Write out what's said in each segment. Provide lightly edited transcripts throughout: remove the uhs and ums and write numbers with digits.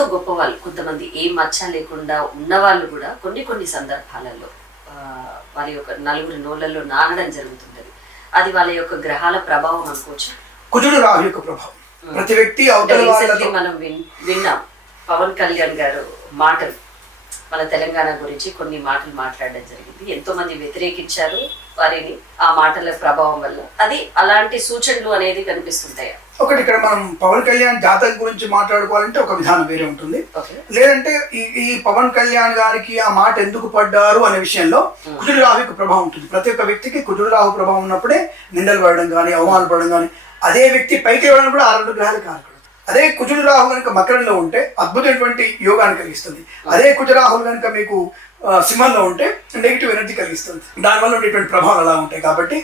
ఎంతో గొప్పవాళ్ళు కొంతమంది ఏ మచ్చ లేకుండా ఉన్నవాళ్ళు కూడా కొన్ని సందర్భాలలో వారి యొక్క నలుగురి నోళ్ళల్లో నానడం జరుగుతుంటది. అది వాళ్ళ యొక్క గ్రహాల ప్రభావం అనుకోవచ్చు. కుజుడు రాహు యొక్క ప్రభావం ప్రతి వ్యక్తి మనం విన్నాం పవన్ కళ్యాణ్ గారు మాటలు మన తెలంగాణ గురించి కొన్ని మాటలు మాట్లాడడం జరిగింది. ఎంతో మంది వ్యతిరేకించారు వారిని ఆ మాటల ప్రభావం వల్ల. అది అలాంటి సూచనలు అనేది కనిపిస్తుంటాయి. ఒకటి ఇక్కడ మనం పవన్ కళ్యాణ్ జాతకం గురించి మాట్లాడుకోవాలంటే ఒక విధానం వేరే ఉంటుంది. లేదంటే ఈ పవన్ కళ్యాణ్ గారికి ఆ మాట ఎందుకు పడ్డారు అనే విషయంలో కుజుడు రాహు యొక్క ప్రభావం ఉంటుంది. ప్రతి ఒక్క వ్యక్తికి కుజుడు రాహు ప్రభావం ఉన్నప్పుడే నిందలు పడడం కానీ అవమానాలు పడడం కానీ, అదే వ్యక్తి పైకి వెళ్ళడం కూడా 6 గ్రహాలు కారకుడు. అదే కుజుడు రాహు కనుక మకరంలో ఉంటే అద్భుతమైనటువంటి యోగాన్ని కలిగిస్తుంది. అదే కుజరాహులు కనుక మీకు సింహంలో ఉంటే నెగిటివ్ ఎనర్జీ కలిగిస్తుంది. దానివల్ల ఉండేటువంటి ప్రభావాలు అలా ఉంటాయి. కాబట్టి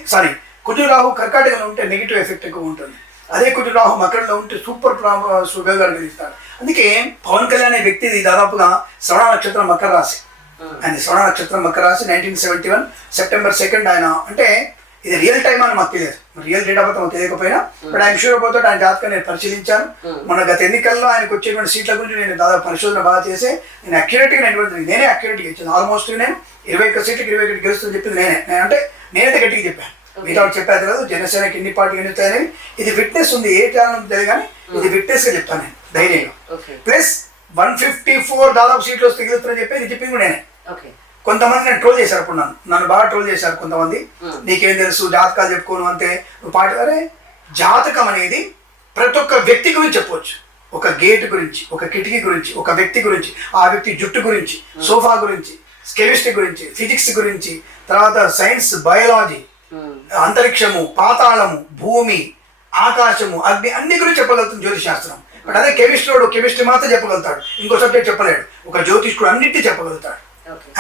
కుజుడు రాహు కర్కాటకంలో ఉంటే నెగిటివ్ ఎఫెక్ట్ ఎక్కువ ఉంటుంది. అదే కుజుడు రాహు మకరంలో ఉంటే సూపర్ సుయోగాన్ని కలిగిస్తాడు. అందుకే పవన్ కళ్యాణ్ అనే వ్యక్తిది దాదాపుగా శ్రవణ నక్షత్రం మకర రాశి. ఆయన శ్రవణ నక్షత్రం మకర రాశి 1971 సెప్టెంబర్ 2 ఆయన. అంటే ఇది రియల్ టైమ్ అని మాకు తెలియదు, రియల్ డేట్ ఆఫ్ బర్త్ మాకు తెలియకపోయినా బట్ ఆయన షూర్ పోతే ఆయన జాతకం నేను పరిశీలించాను. మన గత ఎన్నికల్లో ఆయనకు వచ్చేటువంటి సీట్ల గురించి నేను దాదాపు పరిశోధన బాగా చేసి నేను అక్యురేట్గా నేనే అక్యురేట్గా ఇచ్చాను. ఆల్మోస్ట్ నేను 21 సీట్లకు 21 గెలుస్తుందని చెప్పింది నేనైతే గట్టిగా చెప్పాను. మిగతా చెప్పాను కదా జనసేనకి ఎన్ని పార్టీలు ఎన్నుతాయని. ఇది విట్నెస్ ఉంది, ఏ ఛానల్ తెలియదు కానీ ఇది విట్నెస్ గా చెప్తాను నేను ధైర్యంగా. ప్లస్ 154 దాదాపు సీట్లు వస్తే గెలుస్తారని చెప్పి ఇది చెప్పింది నేనే. కొంతమంది నేను ట్రోల్ చేశారు, అప్పుడు నన్ను బాగా ట్రోల్ చేశారు కొంతమంది. నీకేం తెలుసు జాతకాలు చెప్పుకోను అంతే నువ్వు అరే జాతకం అనేది ప్రతి ఒక్క వ్యక్తి గురించి చెప్పవచ్చు. ఒక గేట్ గురించి, ఒక కిటికీ గురించి, ఒక వ్యక్తి గురించి, ఆ వ్యక్తి జుట్టు గురించి, సోఫా గురించి, కెమిస్ట్రీ గురించి, ఫిజిక్స్ గురించి, తర్వాత సైన్స్, బయాలజీ, అంతరిక్షము, పాతాళము, భూమి, ఆకాశము, అగ్ని అన్ని గురించి చెప్పగలుగుతుంది జ్యోతిష్ శాస్త్రం. బట్ అదే కెమిస్ట్రీ మాత్రం చెప్పగలుగుతాడు, ఇంకో సబ్జెక్ట్ చెప్పలేడు. ఒక జ్యోతిష్కుడు అన్నింటినీ చెప్పగలుగుతాడు.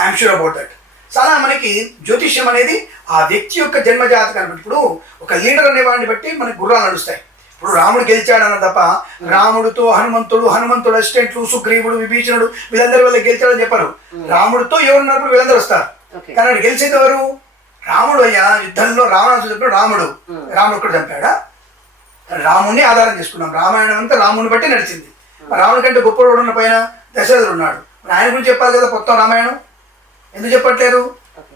I'm sure about that. చాలా మనకి జ్యోతిష్యం అనేది ఆ వ్యక్తి యొక్క జన్మ జాతకాన్ని బట్టి, ఇప్పుడు ఒక లీడర్ అనేవాడిని బట్టి మనకి గుర్రాలు నడుస్తాయి. ఇప్పుడు రాముడు గెలిచాడన్న తప్ప రాముడితో హనుమంతుడు అసిస్టెంట్లు, సుగ్రీవుడు, విభీషణుడు వీళ్ళందరి వల్ల గెలిచాడని చెప్పారు. రాముడితో ఎవరున్నప్పుడు వీళ్ళందరూ వస్తారు. కానీ గెలిచేది ఎవరు? రాముడు. అయ్యా యుద్ధంలో రావణాసుడు చెప్పిన రాముడు ఒక్కడు చంపాడా? రాముడిని ఆధారం చేసుకున్నాం. రామాయణం అంతా రాముడిని బట్టి నడిచింది. రాముడి కంటే గొప్పవాడు ఉన్న పైన దశరథుడు ఉన్నాడు. ఆయన గురించి చెప్పాలి కదా మొత్తం రామాయణం. ఎందుకు చెప్పట్లేరు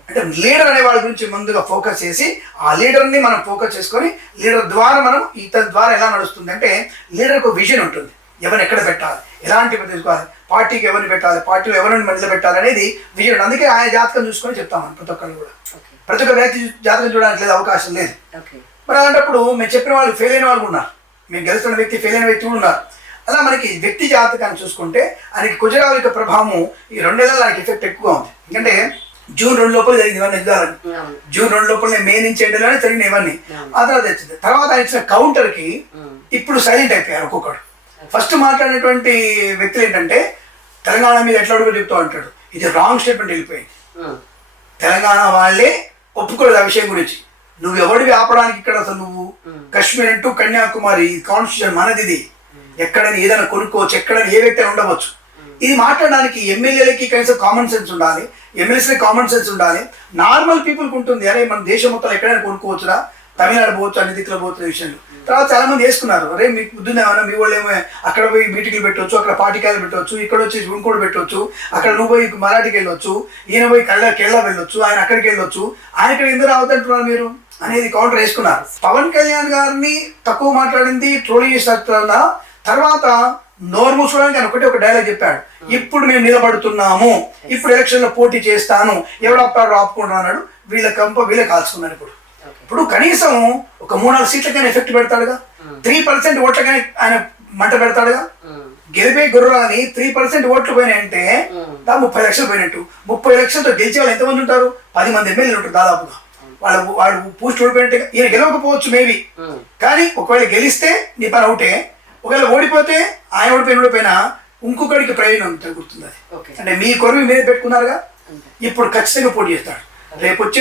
అంటే లీడర్ అనే వాళ్ళ గురించి ముందుగా ఫోకస్ చేసి ఆ లీడర్ని మనం ఫోకస్ చేసుకొని లీడర్ ద్వారా మనం ఇతని ద్వారా ఎలా నడుస్తుంది అంటే లీడర్కి ఒక విజన్ ఉంటుంది. ఎవరిని ఎక్కడ పెట్టాలి, ఎలాంటి తీసుకోవాలి, పార్టీకి ఎవరిని పెట్టాలి, పార్టీలో ఎవరిని మధ్యలో పెట్టాలి అనేది విజన్. అందుకే ఆయన జాతకం చూసుకొని చెప్తామని ప్రతి ఒక్కరు కూడా. ప్రతి ఒక్క వ్యక్తి జాతకం చూడడానికి లేదు, అవకాశం లేదు. మరి అలాంటప్పుడు మేము చెప్పిన వాళ్ళు ఫెయిల్ అయిన వాళ్ళు ఉన్నారు, మేము గెలుస్తున్న వ్యక్తి ఫెయిల్ అయిన వ్యక్తి కూడా ఉన్నారు. అలా మనకి వ్యక్తి జాతకాన్ని చూసుకుంటే ఆయనకి కుజరావు యొక్క ప్రభావం ఈ 2 నెలలు ఆయనకి ఎఫెక్ట్ ఎక్కువగా ఉంది. ఎందుకంటే జూన్ 2 లోపల జరిగింది ఇవన్నీ యుద్ధాలని. జూన్ 2 లోపల మే నుంచి 7 నెలలు జరిగిన ఇవన్నీ. ఆ తర్వాత వచ్చింది. తర్వాత ఆయన ఇచ్చిన కౌంటర్కి ఇప్పుడు సైలెంట్ అయిపోయారు ఒక్కొక్కడు. ఫస్ట్ మాట్లాడినటువంటి వ్యక్తులు ఏంటంటే తెలంగాణ మీద ఎట్లా అడుగు చెప్తూ అంటాడు. ఇది రాంగ్ స్టేట్మెంట్ వెళ్ళిపోయింది. తెలంగాణ వాళ్ళే ఒప్పుకోలేదు ఆ విషయం గురించి. నువ్వు ఎవడివి ఆపడానికి ఇక్కడ అసలు నువ్వు కాశ్మీర్ అంటూ కన్యాకుమారి కాన్స్టిట్యూషన్ మనది, ఇది ఎక్కడైనా ఏదైనా కొనుక్కోవచ్చు, ఎక్కడైనా ఏ వ్యక్తి అయినా ఉండవచ్చు. ఇది మాట్లాడడానికి ఎమ్మెల్యేలకి కనీసం కామన్ సెన్స్ ఉండాలి, ఎమ్మెల్యేస్కి కామన్ సెన్స్ ఉండాలి, నార్మల్ పీపుల్కి ఉంటుంది. అరే మన దేశం మొత్తం ఎక్కడైనా కొనుక్కోవచ్చురా, తమిళనాడు పోవచ్చు, అన్ని దిక్కులు పోతున్న విషయంలో. తర్వాత చాలా మంది వేసుకున్నారు, అరే మీకు బుద్ధుంది ఏమన్నా, మీ వాళ్ళు ఏమో అక్కడ పోయి మీటింగ్లు పెట్టవచ్చు, అక్కడ పార్టీకాయలు పెట్టవచ్చు, ఇక్కడ వచ్చి ఇంకోటి పెట్టవచ్చు, అక్కడ నువ్వు పోయి మరాఠీకి వెళ్ళొచ్చు, ఈయన పోయి కేరళ వెళ్ళొచ్చు, ఆయన అక్కడికి వెళ్ళొచ్చు, ఆయన ఇక్కడ ఎందుకు రావద్దంటున్నారు మీరు అనేది కౌంటర్ వేసుకున్నారు. పవన్ కళ్యాణ్ గారిని తక్కువ మాట్లాడింది ట్రోలింగ్ చేస్తున్నా. తర్వాత నోరు మూసుకోవడానికి ఆయన ఒక డైలాగ్ చెప్పాడు, ఇప్పుడు మేము నిలబడుతున్నాము, ఇప్పుడు ఎలక్షన్ లో పోటీ చేస్తాను, ఎవరు ఆపుతాడు ఆపుకుంటున్నా అన్నాడు. వీళ్ళే కాల్చుకున్నారు. ఇప్పుడు కనీసం ఒక 3-4 సీట్లకైనా ఎఫెక్ట్ పెడతాడుగా, 3% ఓట్లకైనా ఆయన మంట పెడతాడుగా. గెలిపే గుర్రాలని 3% ఓట్లు పోయినాయంటే 30 లక్షలు పోయినట్టు. 30 లక్షలతో గెలిచే వాళ్ళు ఎంతమంది ఉంటారు? 10 మంది ఎమ్మెల్యేలు ఉంటారు దాదాపుగా. వాళ్ళు పూస్ట్ ఓడిపోయినట్టే. ఈయన గెలవకపోవచ్చు మేబీ, కానీ ఒకవేళ గెలిస్తే నీ పని అవుటే. ఒకవేళ ఓడిపోతే ఆయన ఓడిపోయినా ఇంకొకడికి ప్రయోజనం గుర్తుంది. అది అంటే మీ కొరకు మీద పెట్టుకున్నారుగా, ఇప్పుడు ఖచ్చితంగా పోటీ చేస్తాడు. రేపు వచ్చే